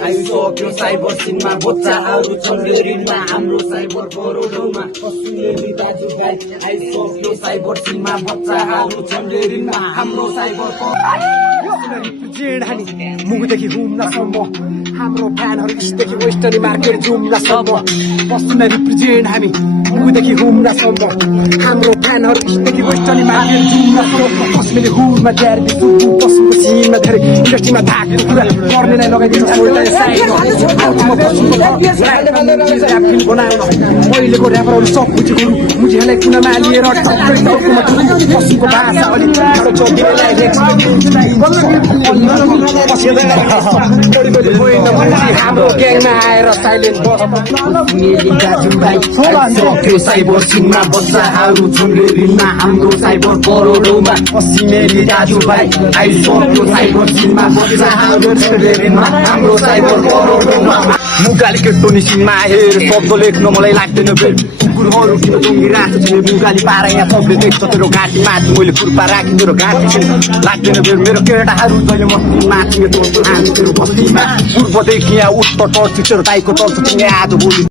आइसक्यो cyber cinema बच्चाहरू छन् ऋणमा हाम्रो साइबर करोडौँमा कसिलेली दाजुभाइ आइसक्यो साइबर सिनमा बच्चाहरू छन् ऋणमा हाम्रो साइबर मुखदेखि हुम्लासम्म हाम्रो फ्यानहरू इस्टदेखि वेस्टर्न मार्केट जुम्लासम्म बस्न रिप्रेजेन्ट हामी मुखदेखि हुम्लासम्म हाम्रो फ्यानहरू इस्टदेखि वेस्टर्न मार्केट जुम्लासम्म कसैले हुमा ड्यारी सुटु पशुको सिनमा धेरै इन्डस्ट्रीमा धाएको कुरा गर्नेलाई लगाइदिन्छ पहिलेको ऱ्यापरहरू सब बुझेको मुझेलाई कुनामा लिएर पशुको भाषा अलिक हाम्रो ग्याङमा आएर साइलेन्ट साइबर सिनमा बच्चाहरू छन् ऋणमा हाम्रो साइबर करोडौँमा पश्चिमेली दाजुभाइ आइसक्यो साइबर सिनमा बच्चाहरू छन् ऋणमा हाम्रो साइबर करोडौँमा मुगाली केटो निसिनमा हेर शब्द लेख्न मलाई लाग्दैन बेल कुकुरहरू किन टुङ्गिरहेको छ मुगाली पारा यहाँ सबले देख्छ तेरो घाँटी माथि मैले खुर्पा राखेँ तेरो घाँटी लाग्दैन बेल मेरो केटाहरू जहिले मस्ती माथि तेरो बस्तीमा पूर्वदेखि यहाँ उत्तर टर्छ तेरो दाइको टर्छ तिमी आज भोलि